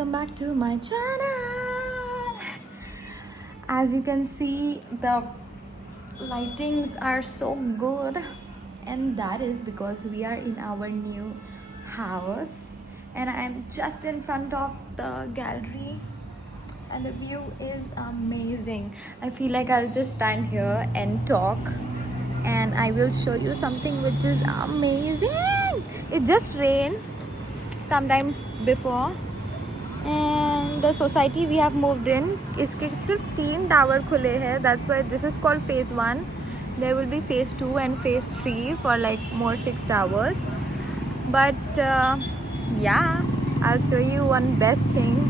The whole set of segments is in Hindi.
welcome back to my channel. As you can see, the lightings are so good, and that is because we are in our new house and I am just in front of the gallery and the view is amazing. I feel like I'll just stand here and talk and I will show you something which is amazing. It just rained sometime before and the society we have moved in, इसके सिर्फ 3 टावर खुले हैं. That's why this is called phase 1. There will be phase 2 and phase 3 for like more 6 towers. But yeah, I'll show you one best thing,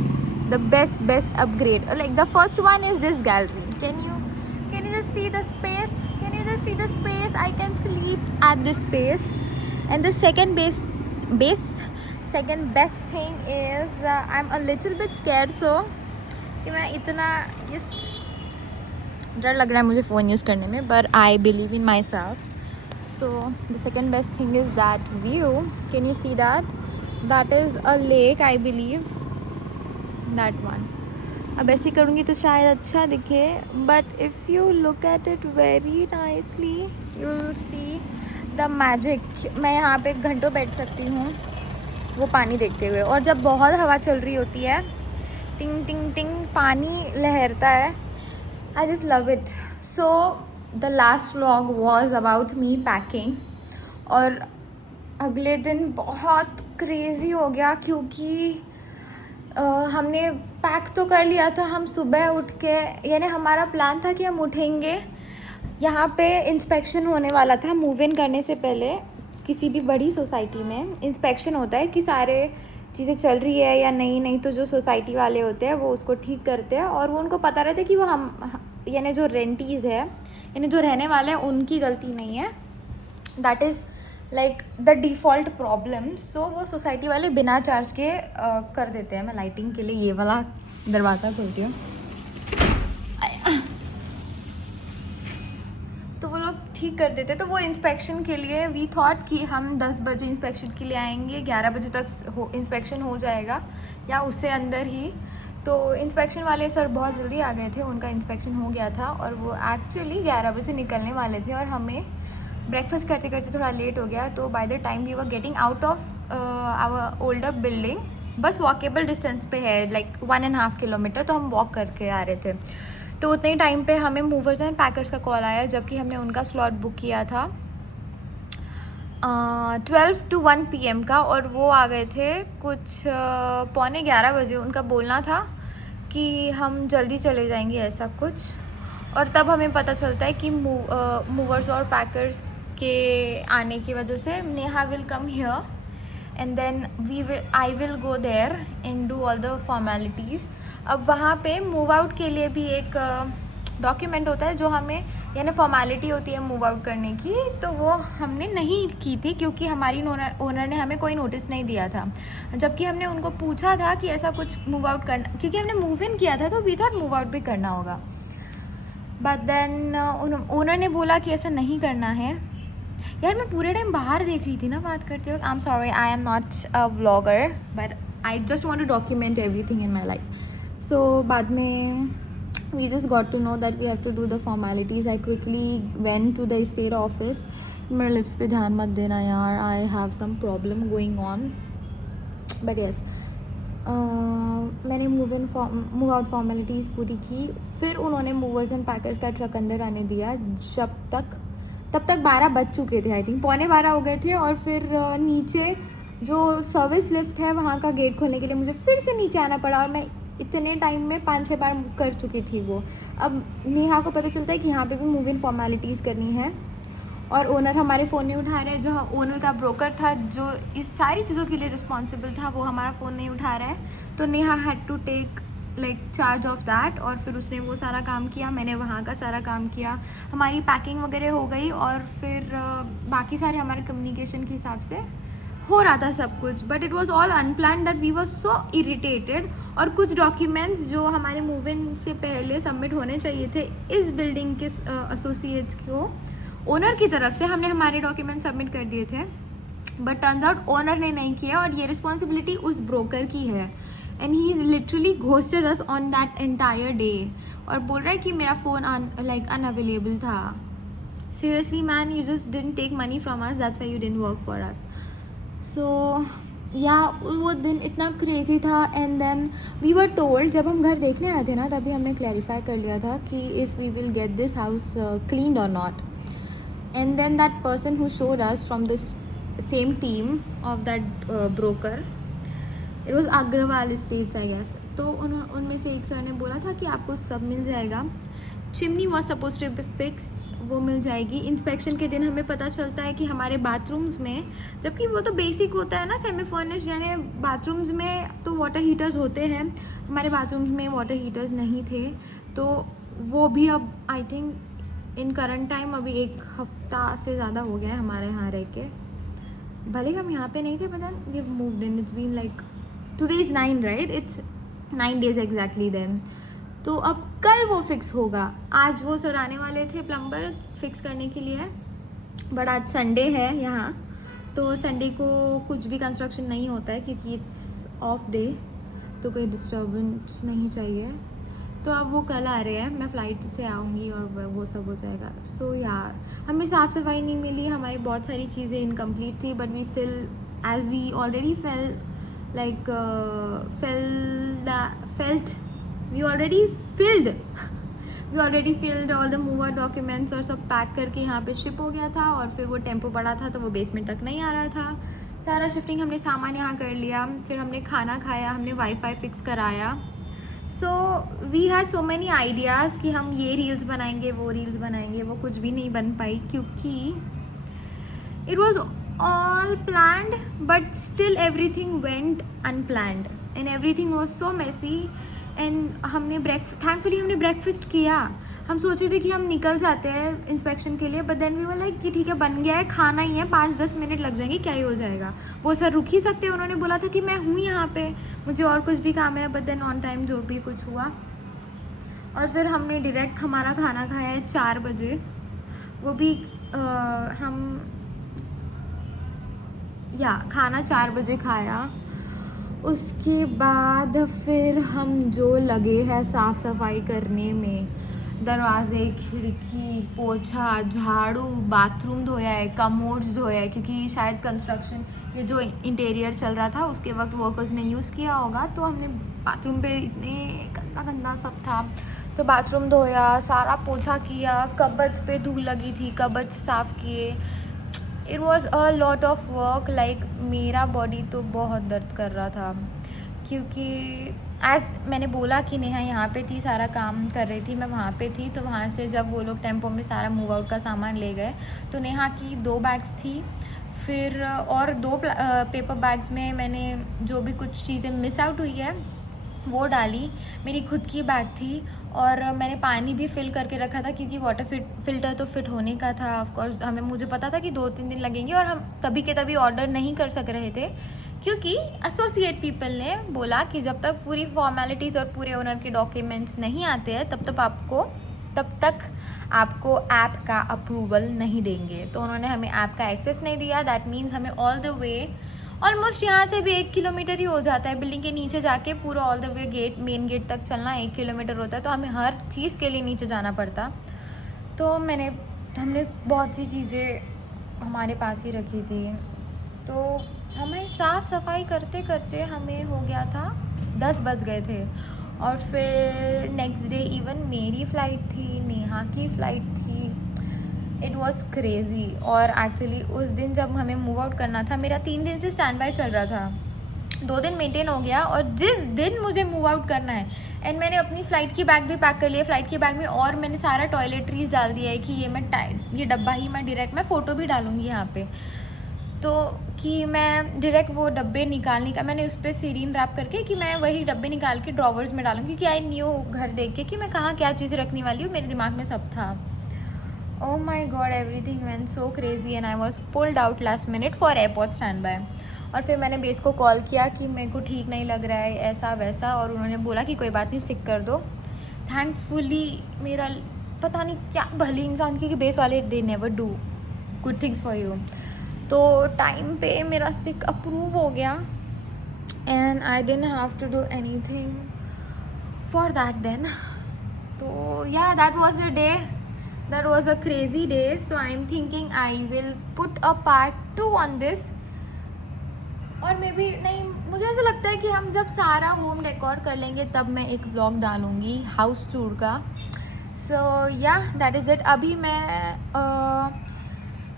the best upgrade. Like the first one is this gallery. Can you just see the space? Can you just see the space? I can sleep at this space. And the second second best thing is I'm a little bit scared, so कि मैं इतना डर लग रहा है मुझे फ़ोन यूज़ करने में, but I believe in myself. So the second best thing is that view. Can you see that? That is a lake, I believe. That one. अब ऐसे करूँगी तो शायद अच्छा दिखे, but if you look at it very nicely, you'll see the magic. मैं यहाँ पे घंटों बैठ सकती हूँ वो पानी देखते हुए, और जब बहुत हवा चल रही होती है, टिंग टिंग टिंग पानी लहरता है. I just love it. So the last vlog was about me packing, और अगले दिन बहुत क्रेज़ी हो गया क्योंकि हमने पैक तो कर लिया था. हम सुबह उठ के, यानी हमारा प्लान था कि हम उठेंगे, यहाँ पे इंस्पेक्शन होने वाला था. मूव इन करने से पहले किसी भी बड़ी सोसाइटी में इंस्पेक्शन होता है कि सारे चीज़ें चल रही है या नहीं तो जो सोसाइटी वाले होते हैं वो उसको ठीक करते हैं, और वो उनको पता रहता है कि वो हम यानी जो रेंटीज़ है, यानी जो रहने वाले हैं, उनकी गलती नहीं है. That is like the default problem. So वो सोसाइटी वाले बिना चार्ज के कर देते हैं. मैं लाइटिंग के लिए ये वाला दरवाज़ा खोलती हूँ, तो वो लोग ठीक कर देते. तो वो इंस्पेक्शन के लिए वी थॉट कि हम 10 बजे इंस्पेक्शन के लिए आएंगे, 11 बजे तक इंस्पेक्शन हो जाएगा या उससे अंदर ही. तो इंस्पेक्शन वाले सर बहुत जल्दी आ गए थे, उनका इंस्पेक्शन हो गया था और वो एक्चुअली 11 बजे निकलने वाले थे, और हमें ब्रेकफास्ट करते करते थोड़ा लेट हो गया. तो by the time we were getting out of our older building, बस वॉकेबल डिस्टेंस पे है, लाइक 1.5 किलोमीटर, तो हम वॉक करके आ रहे थे. तो उतने टाइम पे हमें मूवर्स एंड पैकर्स का कॉल आया, जबकि हमने उनका स्लॉट बुक किया था 12 to 1 PM का, और वो आ गए थे कुछ 11:15 बजे. उनका बोलना था कि हम जल्दी चले जाएंगे, ऐसा कुछ. और तब हमें पता चलता है कि मूवर्स और पैकर्स के आने की वजह से Neha will come here and then I will go there and do all the formalities. अब वहाँ पे मूव आउट के लिए भी एक डॉक्यूमेंट होता है जो हमें, यानी फॉर्मेलिटी होती है मूव आउट करने की, तो वो हमने नहीं की थी क्योंकि हमारी ओनर ने हमें कोई नोटिस नहीं दिया था. जबकि हमने उनको पूछा था कि ऐसा कुछ मूव आउट करना, क्योंकि हमने मूव इन किया था तो वी थॉट मूव आउट भी करना होगा. बट देन ओनर ने बोला कि ऐसा नहीं करना है. यार मैं पूरे टाइम बाहर देख रही थी ना बात करते वक्त. I am sorry, I am not a vlogger, but I just want to document everything in my life. So बाद में we just got to know that we have to do the formalities. I quickly went to the state office. मेरे लिप्स पे ध्यान मत देना यार, I have some problem going on, but yes, मैंने मूव आउट फॉर्मेलिटीज़ पूरी की. फिर उन्होंने मूवर्स एंड पैकर्स का ट्रक अंदर आने दिया. तब तक 12 बज चुके थे, आई थिंक 11:15 हो गए थे. और फिर नीचे जो सर्विस लिफ्ट है वहाँ का गेट खोलने के लिए मुझे फिर से नीचे आना पड़ा, और मैं इतने टाइम में 5-6 बार कर चुकी थी वो. अब नेहा को पता चलता है कि यहाँ पे भी मूव इन फॉर्मेलिटीज़ करनी है, और ओनर हमारे फ़ोन नहीं उठा रहे. जो ओनर का ब्रोकर था जो इस सारी चीज़ों के लिए रिस्पॉन्सिबल था, वो हमारा फ़ोन नहीं उठा रहा है. तो Neha had to take like charge of that, और फिर उसने वो सारा काम किया, मैंने वहाँ का सारा काम किया. हमारी पैकिंग वगैरह हो गई, और फिर बाकी सारे हमारे कम्युनिकेशन के हिसाब से हो रहा था सब कुछ. But it was all unplanned that we was so irritated. और कुछ डॉक्यूमेंट्स जो हमारे मूव इन से पहले सबमिट होने चाहिए थे इस बिल्डिंग के एसोसिएट्स को, ओनर की तरफ से हमने हमारे डॉक्यूमेंट सबमिट कर दिए थे, बट टर्न्स आउट ओनर ने नहीं किया, और ये रिस्पॉन्सिबिलिटी उस ब्रोकर की है. And he is literally ghosted us on that entire day, और बोल रहा है कि मेरा फ़ोन अनअवेलेबल था. Seriously man, you just didn't take money from us, that's why you didn't work for us. So yeah, वो दिन इतना क्रेज़ी था. And then we were told, जब हम घर देखने आए थे ना, तभी हमने क्लैरिफाई कर लिया था कि if we will get this house cleaned और not. And then that person who showed us from this same team of that broker, it was Agarwal states I guess. तो उनमें से एक सर ने बोला था कि आपको सब मिल जाएगा. Chimney was suppose to be fixed, वो मिल जाएगी. इंस्पेक्शन के दिन हमें पता चलता है कि हमारे बाथरूम्स में, जबकि वो तो बेसिक होता है ना सेमी फर्निश्ड, यानी बाथरूम्स में तो वाटर हीटर्स होते हैं, हमारे बाथरूम्स में वाटर हीटर्स नहीं थे. तो वो भी अब I think in current time अभी 1 हफ्ता से ज़्यादा हो गया है हमारे यहाँ रह के. भले हम यहाँ पे नहीं थे, but then we have moved in. It's been like today is 9 right, it's 9 days exactly then. तो अब कल वो फिक्स होगा. आज वो सर आने वाले थे प्लम्बर फिक्स करने के लिए, बट आज संडे है यहाँ, तो संडे को कुछ भी कंस्ट्रक्शन नहीं होता है क्योंकि इट्स ऑफ डे, तो कोई डिस्टर्बेंस नहीं चाहिए. तो अब वो कल आ रहे हैं, मैं फ़्लाइट से आऊँगी और वो सब हो जाएगा. सो यार, हमें साफ़ सफाई नहीं मिली, हमारी बहुत सारी चीज़ें इनकम्प्लीट थी, but we still as we already we already filled all the mover documents और सब पैक करके यहाँ पे शिप हो गया था. और फिर वो टेम्पो पड़ा था तो वो बेसमेंट तक नहीं आ रहा था. सारा शिफ्टिंग हमने सामान यहाँ कर लिया, फिर हमने खाना खाया, हमने वाईफाई फिक्स कराया. So we had so many ideas कि हम ये रील्स बनाएंगे, वो रील्स बनाएंगे, वो कुछ भी नहीं बन पाई क्योंकि it was all planned, but still everything went unplanned and everything was so messy. and हमने थैंकफुली हमने ब्रेकफास्ट किया. हम सोचे थे कि हम निकल जाते हैं इंस्पेक्शन के लिए, but then we were like कि ठीक है, बन गया है, खाना ही है, 5-10 मिनट लग जाएंगे, क्या ही हो जाएगा. वो सर रुक ही सकते हैं, उन्होंने बोला था कि मैं हूँ यहाँ पे, मुझे और कुछ भी काम है. बट देन ऑन टाइम जो भी कुछ हुआ, और फिर हमने डायरेक्ट हमारा खाना खाया है 4 बजे. वो भी खाना 4 बजे खाया. उसके बाद फिर हम जो लगे हैं साफ़ सफाई करने में, दरवाजे, खिड़की, पोछा, झाड़ू, बाथरूम धोया है, कमोड्स धोया है, क्योंकि शायद कंस्ट्रक्शन ये जो इंटीरियर चल रहा था उसके वक्त वर्कर्स ने यूज़ किया होगा, तो हमने बाथरूम पे इतने गंदा सब था, तो बाथरूम धोया, सारा पोछा किया, कबर्ड्स पे धूल लगी थी, कबर्ड्स साफ़ किए. It was a lot of work. Like मेरा बॉडी तो बहुत दर्द कर रहा था, क्योंकि एज मैंने बोला कि नेहा यहाँ पे थी, सारा काम कर रही थी, मैं वहाँ पे थी. तो वहाँ से जब वो लोग टेम्पो में सारा मूव आउट का सामान ले गए, तो नेहा की 2 बैग्स थी, फिर और 2 पेपर बैग्स में मैंने जो भी कुछ चीज़ें मिस आउट हुई है वो डाली. मेरी खुद की बैग थी, और मैंने पानी भी फिल करके रखा था क्योंकि वाटर फिल्टर तो फिट होने का था. ऑफ कोर्स मुझे पता था कि 2-3 दिन लगेंगे, और हम तभी के तभी ऑर्डर नहीं कर सक रहे थे क्योंकि एसोसिएट पीपल ने बोला कि जब तक पूरी फॉर्मेलिटीज़ और पूरे ओनर के डॉक्यूमेंट्स नहीं आते हैं तब तक आपको ऐप का अप्रूवल नहीं देंगे. तो उन्होंने हमें ऐप का एक्सेस नहीं दिया. दैट मीन्स हमें ऑल द वे ऑलमोस्ट यहाँ से भी 1 किलोमीटर ही हो जाता है, बिल्डिंग के नीचे जाके पूरा all the way main gate तक चलना 1 किलोमीटर होता है, तो हमें हर चीज़ के लिए नीचे जाना पड़ता. तो हमने बहुत सी चीज़ें हमारे पास ही रखी थी. तो हमें साफ़ सफाई करते करते हमें हो गया था 10 बज गए थे. और फिर नेक्स्ट डे इवन मेरी फ़्लाइट थी, नेहा की फ़्लाइट थी. It was crazy. और एक्चुअली उस दिन जब हमें मूव आउट करना था, मेरा 3 दिन से स्टैंड बाय चल रहा था, 2 दिन मेंटेन हो गया, और जिस दिन मुझे मूव आउट करना है, एंड मैंने अपनी फ़्लाइट की बैग भी पैक कर लिया. फ़्लाइट की बैग में और मैंने सारा टॉयलेटरीज डाल दिया है कि ये डब्बा ही मैं डायरेक्ट, मैं फ़ोटो भी डालूँगी यहाँ पे, तो कि मैं डायरेक्ट वो डब्बे निकालने का, मैंने उस पर सीरीन रैप करके कि मैं वही डब्बे निकाल के ड्रॉवर्स में डालूँगी, क्योंकि आई न्यू घर देख के कि मैं कहाँ क्या चीज़ रखने वाली हूँ, मेरे दिमाग में सब था. Oh my god, everything went so crazy and I was pulled out last minute for airport standby. और फिर मैंने बेस को कॉल किया कि मेरे को ठीक नहीं लग रहा है, ऐसा वैसा, और उन्होंने बोला कि कोई बात नहीं, सिक कर दो. थैंकफुली मेरा पता नहीं क्या भली इंसान की कि बेस वाले they never do good things for you. तो टाइम पे मेरा सिक अप्रूव हो गया. and I didn't have to do anything for that then. So yeah, that was a day. That was a crazy day. So I'm thinking I will put a part 2 on this. और मे बी नहीं, मुझे ऐसा लगता है कि हम जब सारा होम डेकोर कर लेंगे तब मैं एक व्लॉग डालूँगी हाउस टूर का. सो या दैट इज़ इट. अभी मैं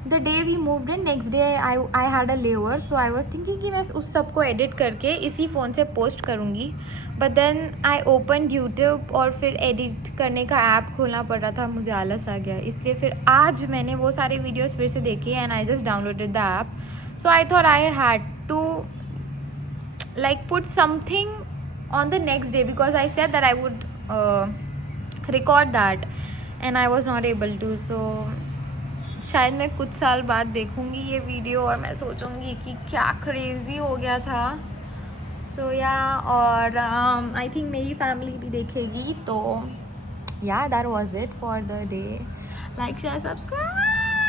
the day we moved in, next day I had a layover. So I was thinking कि मैं उस सब को एडिट करके इसी फ़ोन से पोस्ट करूँगी. But then I open YouTube और फिर एडिट करने का ऐप खोलना पड़ रहा था, मुझे आलस आ गया. इसलिए फिर आज मैंने वो सारे वीडियोज़ फिर से देखे and I just downloaded the app. So I thought I had to like put something on the next day because I said that I would record that and I was not able to. So शायद मैं कुछ साल बाद देखूँगी ये वीडियो और मैं सोचूँगी कि क्या क्रेज़ी हो गया था. So yeah, और I think मेरी फैमिली भी देखेगी. तो yeah, that was it for the day. Like, share, subscribe.